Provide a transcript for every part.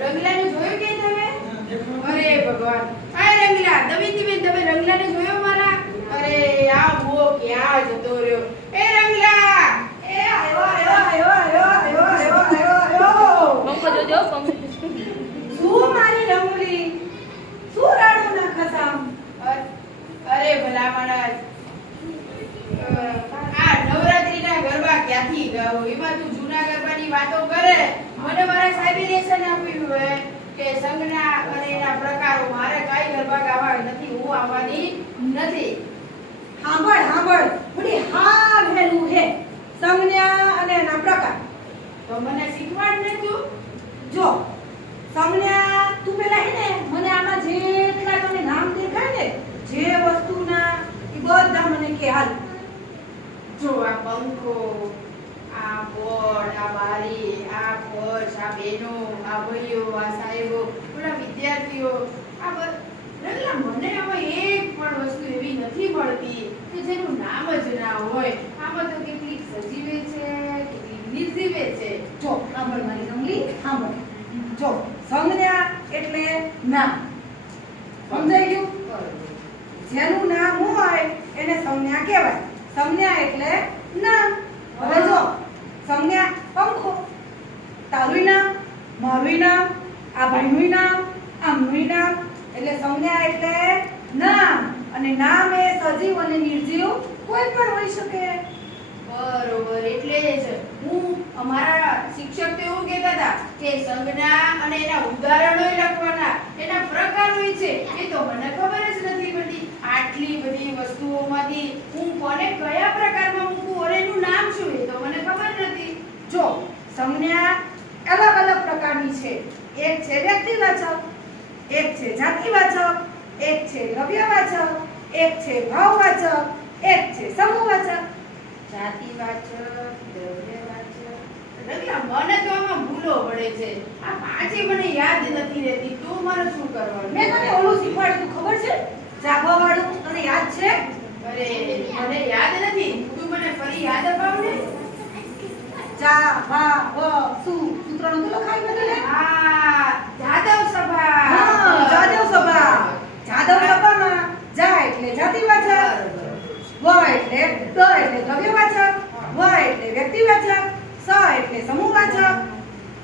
રંગલાને જોયો કે તમે? અરે ભગવાન, આ રંગલા દમીતી તમે રંગલાને જોયો મારા? અરે આ મો ક્યાં જતો રહ્યો? એ રંગલા, એ આયો. પંખો જોજો પંખો. શું મારી રંગલી, શું રાડું ના ખસામ? અરે ભલા માણસ, આ નવરાત્રીના ગરબા ક્યાંથી ગાઓ? એમાં તું જૂના ગરબાની વાતો કરે. મને મારા સાહેબે લેસન આપ્યું હે કે સંજ્ઞા અને એના પ્રકારો. મારે કાઈ ગરબા ગાવા નથી, હું આવવાની નથી. સાંભળ બડી હા ભેલું હે સંજ્ઞા અને એના પ્રકાર. તો મને શીખવાડ ને તું. જો સંજ્ઞા તું પેલા હે ને મને આમાં જેટલા તને નામ દેખાય ને જે વસ્તુના એ બધા મને કે હાલ. જો આ પંખો, આ બોર્ડ, આ બારી, આ ફર્શ, આ બેનો, આ ભાઈઓ, આ સાહેબો, બધા વિદ્યાર્થીઓ, આ રંગલા મને આમાં એક પણ વસ્તુ એવી નથી મળતી કે જેનું નામ જ ના હોય. આમાં તો કેટલીક સજીવે છે, કેટલીક નિર્જીવે છે. જો સાંભળ મારી રંગલી સાંભળ. જો સંજ્ઞા એટલે નામ, સમજાઈ ગયું? જેનું નામ હોય એને સંજ્ઞા કહેવાય. સંજ્ઞા એટલે નામ. હવે જો સંજ્ઞા પંખો, તારું નામ, મારું નામ, આ ભાઈનું નામ, આમનું નામ, એટલે સંજ્ઞા એટલે નામ. અને નામ એ સજીવ અને નિર્જીવ કોઈ પણ હોઈ શકે. બરોબર, એટલે જ હું અમારા શિક્ષક તો એવું કહેતા હતા કે સંજ્ઞા અને એના ઉદાહરણો લખવાના, એના પ્રકારો છે. એ તો મને ખબર જ નથી પડતી. આટલી બધી વસ્તુઓમાંથી હું કોને કયા પ્રકારમાં મૂકું અને એનું નામ શું એ તો મને ખબર નથી. જો સંજ્ઞા અલગ અલગ પ્રકારની છે. એક છે વ્યક્તિવાચક, એક છે જાતિવાચક, એક છે દ્રવ્યવાચક, એક છે ભાવવાચક, એક છે સમૂહવાચક. જાતિવાચક, દ્રવ્યવાચક, રંગલા મને તો આમાં ભૂલો પડે છે. આ પાંચે મને યાદ નથી રહેતી. તો મારે શું કરવાનું? મેં તને ઓલું શીખવાડ્યું ખબર છે? જાગવા વાળું તને યાદ છે? અરે મને યાદ નથી. તું મને ફરી યાદ અપાવ ને. જા વા વ સુ સૂત્રનું તો લખાઈ બધું ને. હા, જાદવ સભા. હા, જાદવ સભા. જાદવ સભામાં જા એટલે જાતિવાચક, વ એટલે દ્રવ્યવાચક, વ એટલે વ્યક્તિવાચક, સ એટલે સમૂહવાચક.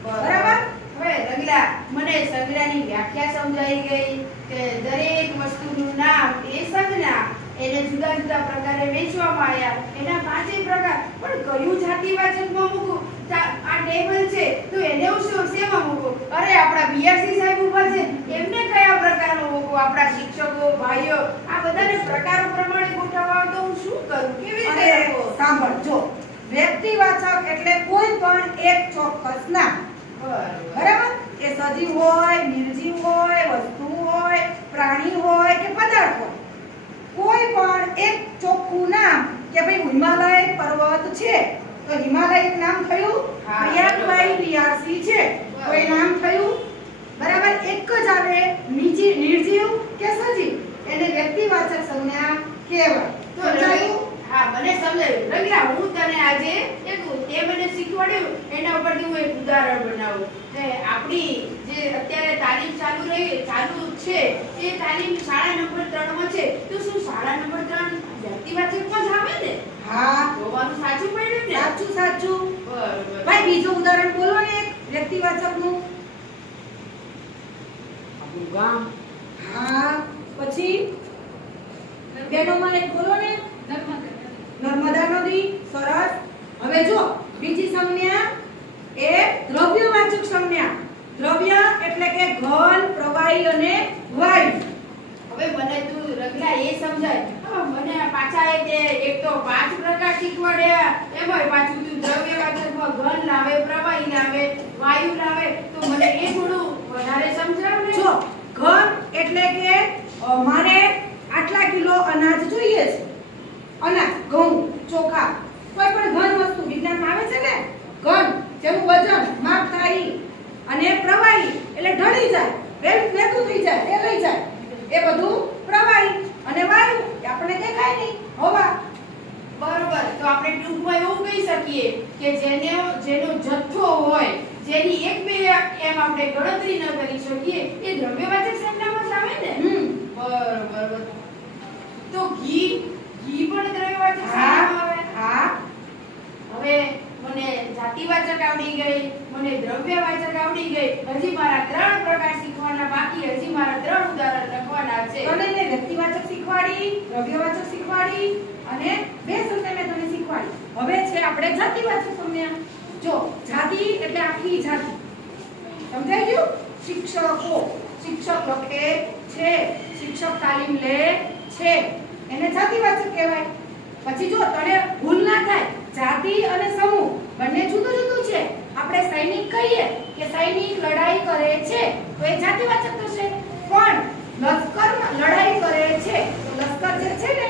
બરાબર? હવે રંગલા મને સંજ્ઞાની વ્યાખ્યા સમજાઈ ગઈ કે દરેક વસ્તુનું નામ એ સંજ્ઞા, એને જુદા જુદા પ્રકારે વેચવામાં આવ્યા. એના પાંચેય પ્રકાર. પણ કયું જાતિવાચકમાં મૂકું? આ ટેબલ છે તો એને હું શેમાં મૂકું? અરે આપણા બીઆરસી સાહેબ ઊભા છે, એમને કયા પ્રકારનો મૂકું? આપણા શિક્ષકો ભાઈઓ આ બધાને પ્રકારો પ્રમાણે ગોઠવવા તો હું શું કરું? કેવી રીતે લખું? સાંભળ. જો વ્યક્તિવાચક એટલે કોઈ પણ એક ચોક્કસ નામ. બરાબર? એ સજીવ હોય, નિર્જીવ હોય, વસ્તુ હોય, પ્રાણી હોય કે પદાર્થ હોય. કોઈ પણ એક ચોખ્ખું નામ કે ભાઈ હિમાલય પર્વત છે તો હિમાલય એક નામ થયું. હયાતભાઈ બીઆરસી છે તો એ નામ થયું. બરાબર? એક જ આવે નિર્જીવ કે સજીવ એને વ્યક્તિવાચક સંજ્ઞા કહેવાય. તો હા, મને સમજાયું. રંગલા હું તને આજે તે મને શીખવાડ્યું એના ઉપરથી હું એક ઉદાહરણ બનાવું. આપણી જે અત્યારે તાલીમ ચાલુ છે એ તાલીમ શાળા નંબર 3 માં છે. તો શું શાળા નંબર 3 વ્યક્તિવાચકમાં જ આવે ને? હા, જોવાનું સાચું પડ્યું ને? સાચું. બરોબર. ભાઈ બીજું ઉદાહરણ બોલો ને એક વ્યક્તિવાચકનું. આપણું ગામ. હા, પછી બેનો મને બોલો ને. નર્મદા નદી. સરસ. હવે જો બીજી સંજ્ઞા એ દ્રવ્યવાચક સંજ્ઞા. દ્રવ્ય એટલે કે ઘન, પ્રવાહી અને વાયુ. હવે મને તું રંગલા એ સમજાય. મને પાછા એક તો 5 પ્રકાર શીખવાડ્યા, એમાંય પાછું તું દ્રવ્યવાચકમાં ઘન લાવે, પ્રવાહી લાવે, વાયુ લાવે. તો મને એ થોડું વધારે સમજાવ ને. જો ઘન એટલે કે મારે આટલા કિલો અનાજ જોઈએ છે. અનાજ, ઘઉં, ચોખા, કોઈ પણ ઘન વસ્તુ વિજ્ઞાનમાં આવે છે ને. ઘન જેનું વજન માપ થાય. અને પ્રવાહી એટલે ઢળી જાય, વેગું થઈ જાય, એ લઈ જાય, એ બધું પ્રવાહી. અને વાયુ એ આપણને દેખાય નહીં, હવા. બરોબર. તો આપણે ટૂંકમાં એવું કહી શકીએ કે જેનો જથ્થો હોય, જેની એક બે એમ આપણે ગણતરી ન કરી શકીએ એ દ્રવ્યવાચક સંજ્ઞામાં જ આવે ને. બરોબર. તો ઘી પણ દ્રવ્યવાચક સંજ્ઞામાં આવે. હા. હવે મને જાતિવાચક આવડી ગઈ, મને દ્રવ્યવાચક આવડી ગઈ. હજી મારા 3 પ્રકાર શીખવાના બાકી. હજી મારા 3 ઉદાહરણ લખવાના છે. તને મેં વ્યક્તિવાચક શીખવાડી, દ્રવ્યવાચક શીખવાડી અને બે સંજ્ઞા મેં તને શીખવાડી. હવે છે આપણે જાતિવાચક સંજ્ઞા. જો જાતિ એટલે આખી જાતિ. સમજાઈ ગયું? શિક્ષકો, શિક્ષક લખે છે, શિક્ષક તાલીમ લે છે, એને જાતિવાચક કહેવાય. પછી જો તને ભૂલ ના થાય, જાતિ અને સમૂહ બંને જુદું જુદું છે. આપણે સૈનિક કહીએ કે સૈનિક લડાઈ કરે છે તો એ જાતિવાચક થશે. પણ લશ્કરમાં લડાઈ કરે છે તો લશ્કર જે છે ને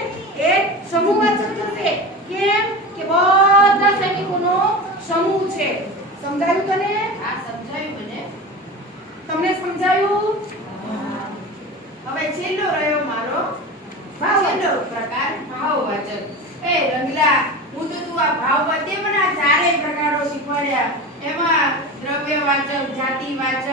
એ સમૂહવાચક થશે. કેમ કે બધા સૈનિકોનો સમૂહ છે. સમજાયું તને? આ સમજાયું મને. તમને સમજાયું? હવે છેલ્લો રહ્યો મારો ભાવવાચક. છેલ્લો પ્રકાર ભાવવાચક. એ રંગલા, હું તો તું આ ભાવવાચક મને આ 4 પ્રકારો શીખવાડ્યા. એમાં દ્રવ્યવાચક, જાતિવાચક,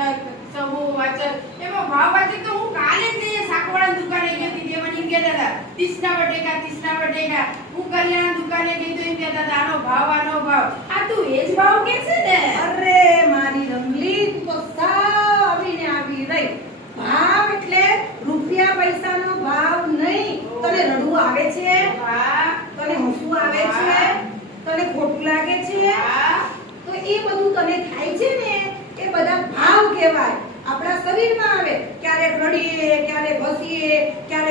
સમૂહવાચક, એમાં ભાવવાચક તો હું કાલે જ સાકવાળાની દુકાને ગઈ હતી. તે મને એમ કહેતા હતા 30 ના બટેકા. હું કરિયાણા દુકાને ગઈ તો એમ કહેતા હતા આનો ભાવ. આ તું એ જ ભાવ કે છે ને? અરે મારી રંગલી, તું તો સાવ આવીને આવી રહી. ભાવ એટલે રૂપિયા પૈસાનો ભાવ નહીં. તને રડવું આવે છે? વાહ. તને હસવું આવે છે? તને ખોટું લાગે છે? વાહ. તો એ બધું તને થાય છે ને એ બધા ભાવ કહેવાય. આપણા શરીરમાં આવે. ક્યારેક રડીએ, ક્યારેક હસીએ, ક્યારેક